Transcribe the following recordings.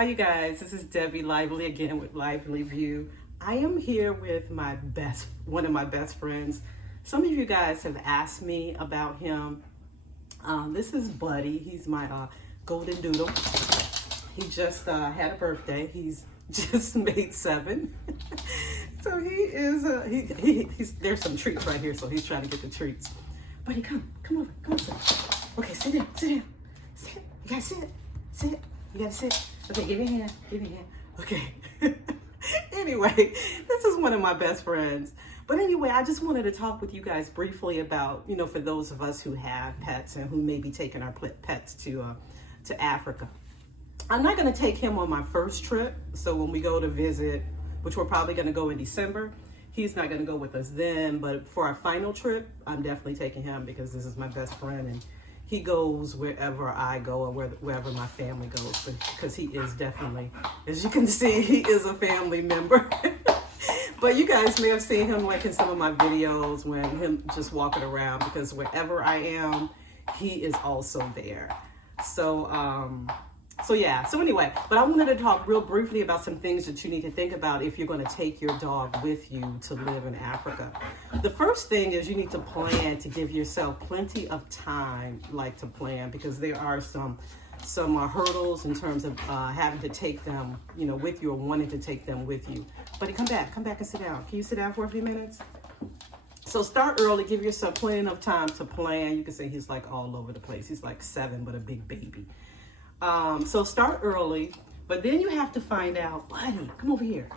Hi you guys, this is Debbie Lively again with Lively View. I am here with one of my best friends. Some of you guys have asked me about him. This is Buddy. He's my golden doodle. He just had a birthday. He's just made 7. So he is, there's some treats right here, so he's trying to get the treats. Buddy, come over, come on, sit. Okay, sit down, sit. You gotta sit, you gotta sit. Okay, give me a hand, Okay. Anyway, this is one of my best friends. But anyway, I just wanted to talk with you guys briefly about, for those of us who have pets and who may be taking our pets to Africa. I'm not gonna take him on my first trip. So when we go to visit, which we're probably gonna go in December, he's not gonna go with us then, but for our final trip, I'm definitely taking him because this is my best friend and he goes wherever I go or wherever my family goes, because he is definitely, as you can see, he is a family member. But you guys may have seen him like in some of my videos when him just walking around, because wherever I am, he is also there. So anyway, but I wanted to talk real briefly about some things that you need to think about if you're going to take your dog with you to live in Africa. The first thing is you need to plan to give yourself plenty of time, to plan, because there are some hurdles in terms of having to take them, with you, or wanting to take them with you. Buddy, come back and sit down. Can you sit down for a few minutes? So start early, give yourself plenty of time to plan. You can say he's like all over the place. He's like 7, but a big baby. So start early, but then you have to find out, Buddy, come over here,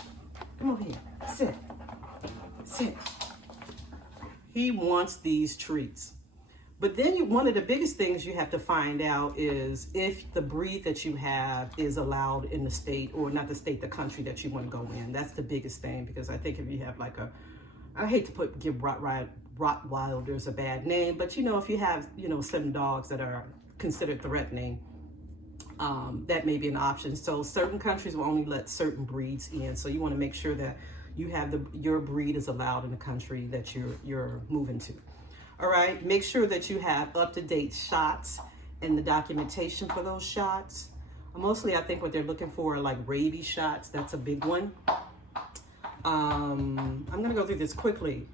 sit. He wants these treats. But then one of the biggest things you have to find out is if the breed that you have is allowed in the state, or not the state, the country that you want to go in. That's the biggest thing, because I think if you have I hate to give Rottweilers a bad name, but if you have, some dogs that are considered threatening, that may be an option. So certain countries will only let certain breeds in. So you want to make sure that you have your breed is allowed in the country that you're moving to. All right. Make sure that you have up-to-date shots and the documentation for those shots. Mostly, I think what they're looking for are like rabies shots. That's a big one. I'm going to go through this quickly.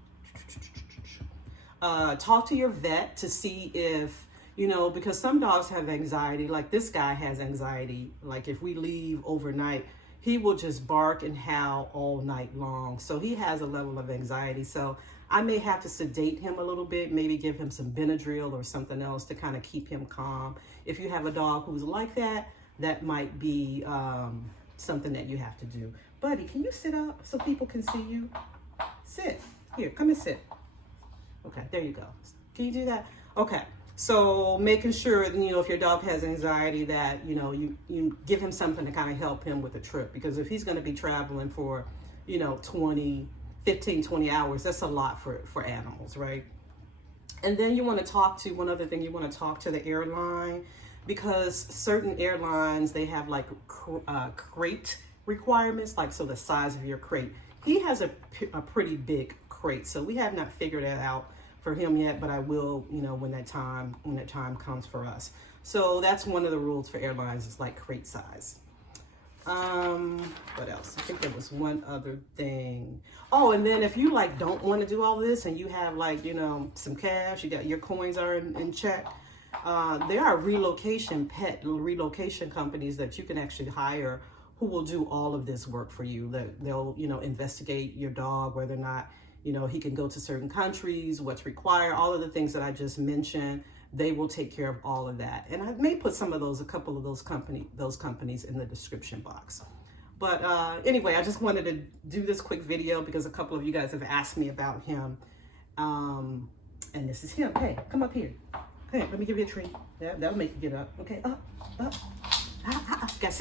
Talk to your vet to see if, because some dogs have anxiety. Like this guy has anxiety. Like if we leave overnight, he will just bark and howl all night long. So he has a level of anxiety. So I may have to sedate him a little bit, maybe give him some Benadryl or something else to kind of keep him calm. If you have a dog who's like that, that might be something that you have to do. Buddy, can you sit up so people can see you? Sit. Here, come and sit. Okay, there you go. Can you do that? Okay. So making sure, if your dog has anxiety, that, you give him something to kind of help him with the trip. Because if he's going to be traveling for, 15, 20 hours, that's a lot for animals, right? And then you want to talk to, one other thing, you want to talk to the airline, because certain airlines, they have crate requirements, so the size of your crate. He has a pretty big crate, so we have not figured that out for him yet, but I will, when that time comes for us. So that's one of the rules for airlines, is crate size. What else? I think there was one other thing. Oh, and then if you don't want to do all this and you have some cash, you got your coins are in check, there are relocation companies that you can actually hire who will do all of this work for you. They'll investigate your dog, whether or not he can go to certain countries, what's required, all of the things that I just mentioned. They will take care of all of that. And I may put a couple of those companies in the description box. But anyway, I just wanted to do this quick video because a couple of you guys have asked me about him. And this is him. Hey, come up here. Hey, let me give you a treat. Yeah, that'll make you get up. Okay, up. You gotta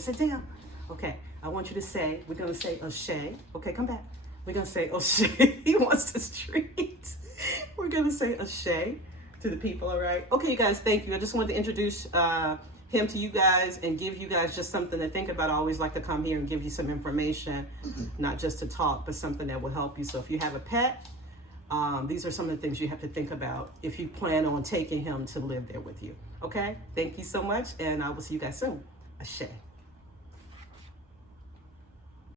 sit down. Okay, I want you to say, we're gonna say O'Shea. Okay, come back. We're gonna say O'Shea. He wants this treat. We're gonna say O'Shea to the people, all right? Okay, you guys, thank you. I just wanted to introduce him to you guys and give you guys just something to think about. I always like to come here and give you some information, not just to talk, but something that will help you. So if you have a pet, these are some of the things you have to think about if you plan on taking him to live there with you. Okay, thank you so much, and I will see you guys soon. Ashe.